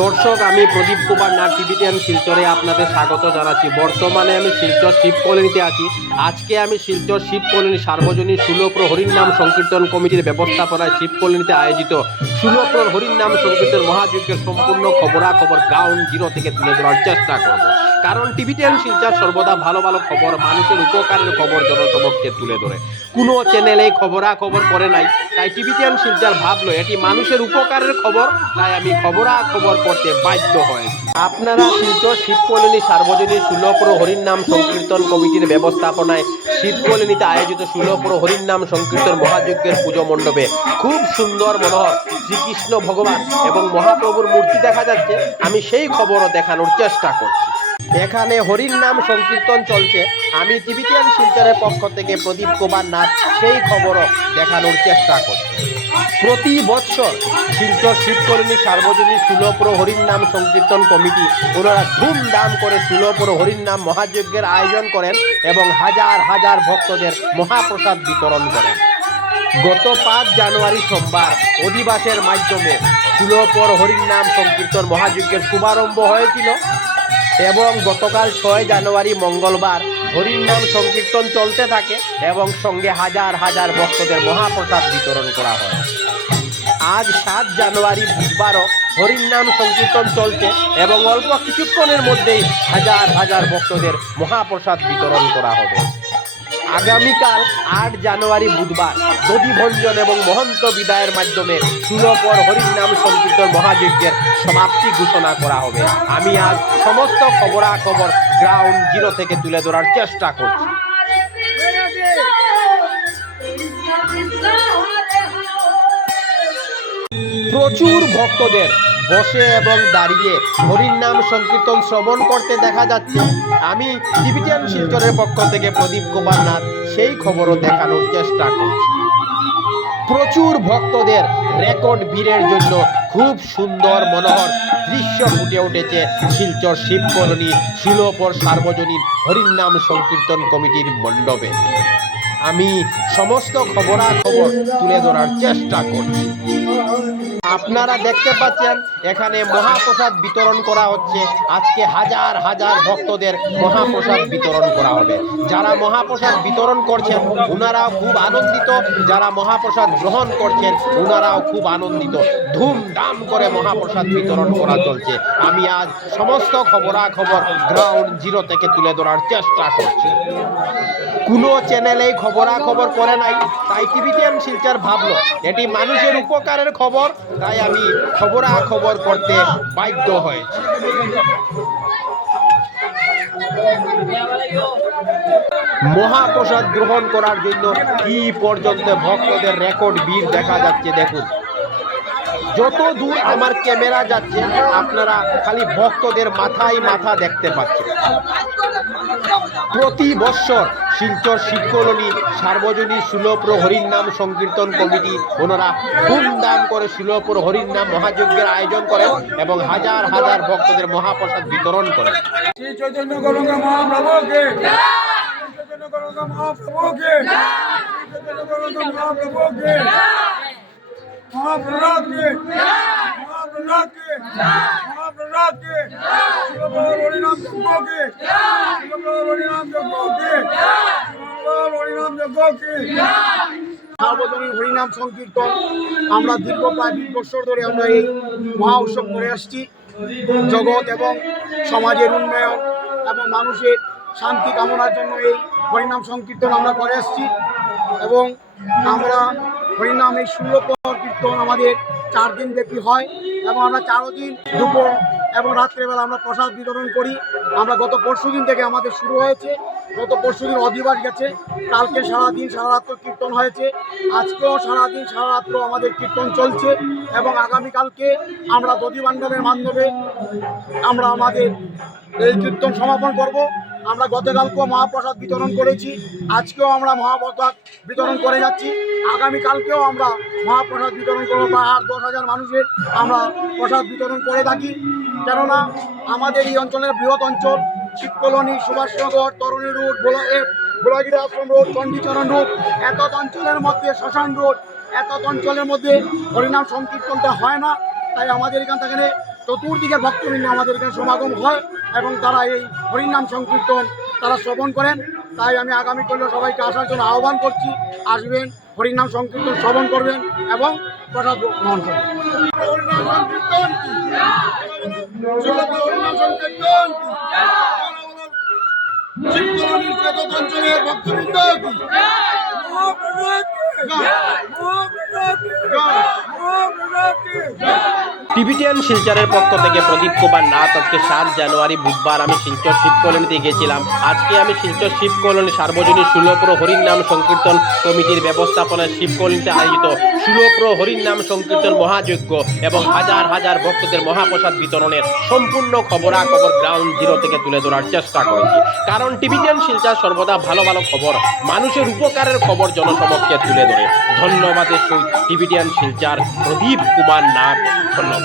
দর্শক, আমি প্রদীপ কুমার নাথ টিভিটিএন শিলচরে আপনাদের স্বাগত জানাচ্ছি। বর্তমানে আমি শিলচর শিব কলোনিতে আছি। আজকে আমি শিলচর শিব কলোনি সার্বজনীন ষোলপ্রহর হরিনাম সংকীর্তন কমিটির ব্যবস্থাপনায় শিব কলোনিতে আয়োজিত ষোলপ্রহর হরিনাম সংকীর্তন মহাযজ্ঞের সম্পূর্ণ খবরাখবর গ্রাউন্ড জিরো থেকে তুলে ধরার চেষ্টা করব। কারণ টিভিটিএন শিলচর সর্বদা ভালো ভালো খবর, মানুষের উপকারের খবর জনসমক্ষে তুলে ধরে। কোনো চ্যানেলে খবরাখবর করে নাই, তাই টিভিটিএন শিলচর ভাবলো এটি মানুষের উপকারের খবর, তাই আমি খবরাখবর করতে বাধ্য হয়েছি। আপনারা শিলচর শিব কলোনি সার্বজনীন ষোলপ্রহর হরিনাম সংকীর্তন কমিটির ব্যবস্থাপনায় শিব কলোনিতে আয়োজিত ষোলপ্রহর হরিনাম সংকীর্তন মহাযজ্ঞের পুজো মণ্ডপে খুব সুন্দর মনোহর শ্রীকৃষ্ণ ভগবান এবং মহাপ্রভুর মূর্তি দেখা যাচ্ছে। আমি সেই খবরও দেখানোর চেষ্টা করছি। এখানে হরির নাম সংকীর্তন চলছে। আমি টিভিটিএন শিলচরের পক্ষ থেকে প্রদীপ কুমার নাথ সেই খবরও দেখানোর চেষ্টা করছি। প্রতি বৎসর শিলচর শিব কলোনি সার্বজনীন ষোলপ্রহর হরির নাম সংকীর্তন কমিটি ওনারা ধুমধাম করে ষোলপ্রহর হরির নাম মহাযজ্ঞের আয়োজন করেন এবং হাজার হাজার ভক্তদের মহাপ্রসাদ বিতরণ করেন। গত 5 জানুয়ারি সোমবার অধিবাসের মাধ্যমে ষোলপ্রহর হরির নাম সংকীর্তন মহাযজ্ঞের শুভারম্ভ হয়েছিল এবং গতকাল 6 জানুয়ারি মঙ্গলবার হরির নাম সংকীর্তন চলতে থাকে এবং সঙ্গে হাজার হাজার ভক্তদের মহাপ্রসাদ বিতরণ করা হয়। আজ 7 জানুয়ারি বুধবারও হরির নাম সংকীর্তন চলছে এবং অল্প কিছুক্ষণের মধ্যেই হাজার হাজার ভক্তদের মহাপ্রসাদ বিতরণ করা হবে। আগামীকাল 8 জানুয়ারি বুধবার দধিভঞ্জন এবং মহন্ত বিদায়ের মাধ্যমে ষোলপ্রহর হরির নাম সংকীর্তন মহাযজ্ঞের সমাপ্তি ঘোষণা করা হবে। আমি আজ সমস্ত খবরাখবর গ্রাউন্ড জিরো থেকে তুলে ধরার চেষ্টা করছি। প্রচুর ভক্তদের বসে এবং দাঁড়িয়ে হরির নাম সংকীর্তন শ্রবণ করতে দেখা যাচ্ছে। আমি টিভিটিএন শিলচরের পক্ষ থেকে প্রদীপ কুমার নাথ সেই খবরও দেখানোর চেষ্টা করছি। প্রচুর ভক্তদের রেকর্ড ভিড়ের জন্য খুব সুন্দর মনোহর দৃশ্য ফুটে উঠেছে শিলচর শিব কলোনি ষোলপ্রহর সার্বজনীন হরির নাম সংকীর্তন কমিটির মণ্ডপে। আমি সমস্ত খবরাখবর তুলে ধরার চেষ্টা করছি। আপনারা দেখতে পাচ্ছেন এখানে মহাপ্রসাদ বিতরণ করা হচ্ছে। আজকে হাজার হাজার ভক্তদের মহাপ্রসাদ বিতরণ করা হবে। যারা মহাপ্রসাদ বিতরণ করছেন ওনারাও খুব আনন্দিত, যারা মহাপ্রসাদ গ্রহণ করছেন ওনারাও খুব আনন্দিত। ধুমধাম করে মহাপ্রসাদ বিতরণ করা চলছে। আমি আজ সমস্ত খবরাখবর গ্রাউন্ড জিরো থেকে তুলে ধরার চেষ্টা করছি। কোনো চ্যানেলেই খবরাখবর করে নাই, তাই টিভিটিএন শিলচর ভাবলো এটি মানুষের উপকারের খবর, তাই আমি খবরাখবর করতে বাধ্য হয়েছি। মহাপ্রসাদ গ্রহণ করার জন্য কি পর্যন্ত ভক্তদের রেকর্ড ভিড় দেখা যাচ্ছে। দেখুন, যত দূর আমার ক্যামেরা যাচ্ছে আপনারা খালি ভক্তদের মাথায় মাথা দেখতে পাচ্ছেন। প্রতি বৎসর শিলচর শিব কলোনি সার্বজনীন ষোলপ্রহর হরির নাম সংকীর্তন কমিটি ওনারা ধুমধাম করে ষোলপ্রহর হরির নাম মহাযজ্ঞের আয়োজন করেন এবং হাজার হাজার ভক্তদের মহাপ্রসাদ বিতরণ করেন। শ্রী চৈতন্য গৌরাঙ্গ মহাপ্রভুকে চৈতন্য গৌরাঙ্গ মহাপ্রভুকে চৈতন্য গৌরাঙ্গ মহাপ্রভুকে মহাপ্রসাদকে মহাপ্রসাদকে মহাপ্রসাদকে ষোলপ্রহর হরিনাম যজ্ঞকে ষোলপ্রহর হরিনাম যজ্ঞকে ষোলপ্রহর হরিনাম যজ্ঞকে সার্বজনীন হরিনাম সংকীর্তন আমরা দীর্ঘ প্রায় 20 বছর ধরে আমরা এই মহা উৎসব করে আসছি। জগৎ এবং সমাজের উন্নয়ন এবং মানুষের শান্তি কামনার জন্য এই হরিনাম সংকীর্তন আমরা করে আসছি এবং আমরা হরিনাম এই ষোলপ্রহর কীর্তন আমাদের 4 দিন ব্যাপী হয় এবং আমরা 4 দিন দুপুর এবং রাত্রেবেলা আমরা প্রসাদ বিতরণ করি। আমরা গত পরশুদিন থেকে আমাদের শুরু হয়েছে, গত পরশুদিন অধিবাস গেছে, কালকে সারাদিন সারারাত্র কীর্তন হয়েছে, আজকেও সারাদিন সারারাত্র আমাদের কীর্তন চলছে এবং আগামীকালকে আমরা দধিবান্ধবের মাধ্যমে আমরা আমাদের এই কীর্তন সমাপন করব। আমরা গতকালকেও মহাপ্রসাদ বিতরণ করেছি, আজকেও আমরা মহাপ্রসাদ বিতরণ করে যাচ্ছি, আগামীকালকেও আমরা মহাপ্রসাদ বিতরণ করবো। প্রায় 8-10 হাজার মানুষের আমরা প্রসাদ বিতরণ করে থাকি। কেননা আমাদের এই অঞ্চলের বৃহৎ অঞ্চল শিব কলোনি, সুভাষনগর, তরুণী রোড, গোলাগিরি আশ্রম রোড, চণ্ডীচরণ রোড, এত অঞ্চলের মধ্যে শ্মশান রোড, এত অঞ্চলের মধ্যে হরিনাম সংকীর্তনটা হয় না। তাই আমাদের এখান থেকে চতুর্দিকের ভক্তবৃন্দ আমাদের এখানে সমাগম হয় এবং তারা এই হরিনাম সংকীর্তন তারা শ্রবণ করেন। তাই আমি আগামী দিনে সবাইকে আসার জন্য আহ্বান করছি, আসবেন, হরিনাম সংকীর্তন শ্রবণ করবেন এবং প্রসাদ গ্রহণ করবেন। হরিনাম সংকীর্তন কি? হরিনাম সংকীর্তন কি? শিবকলোনির চতুর্থ অঞ্চলের ভক্তবৃন্দ কি? টিবিটিয়ান শিলচরের পক্ষ থেকে প্রদীপ কুমার নাথ। আজকে 7 জানুয়ারি বুধবার আমি শিলচর শিব কলোনিতে গেছিলাম। আজকে আমি শিলচর শিব কলোনি সার্বজনীন ষোলপ্র হরিনাম সংকীর্তন কমিটির ব্যবস্থাপনায় শিব কলোনিতে আয়োজিত ষোলপ্র হরিনাম সংকীর্তন মহাযজ্ঞ এবং হাজার হাজার ভক্তদের মহাপ্রসাদ বিতরণের সম্পূর্ণ খবরাখবর গ্রাউন্ড জিরো থেকে তুলে ধরার চেষ্টা করেছি। কারণ টিবিটিয়ান শিলচর সর্বদা ভালো ভালো খবর, মানুষের উপকারের খবর জনসমক্ষে তুলে ধরে। ধন্যবাদের সহিত টিবিটিয়ান শিলচর প্রদীপ কুমার নাথ। ধন্যবাদ।